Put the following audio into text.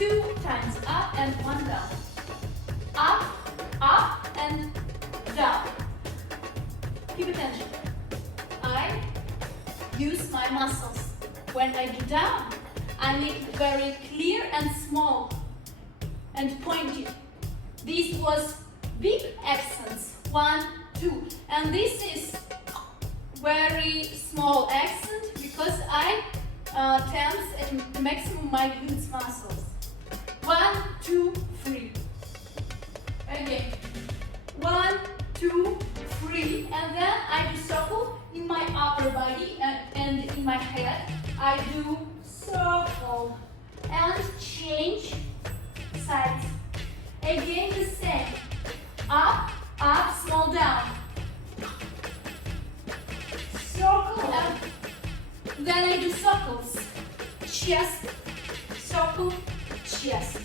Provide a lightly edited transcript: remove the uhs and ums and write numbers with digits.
2 times up and 1 down. Up, up and down. Keep attention. I use my muscles. When I do down, I make it very clear and small and pointy. This was big accents, 1, 2, and this is very small accent because I tense and maximum my glutes muscles. 1, 2, 3. Again. 1, 2, 3, and then I do circle in my upper body and in my head. I do circle and change sides. Again the same. Up, up, small down. Circle and then I do circles. Chest, circle, chest.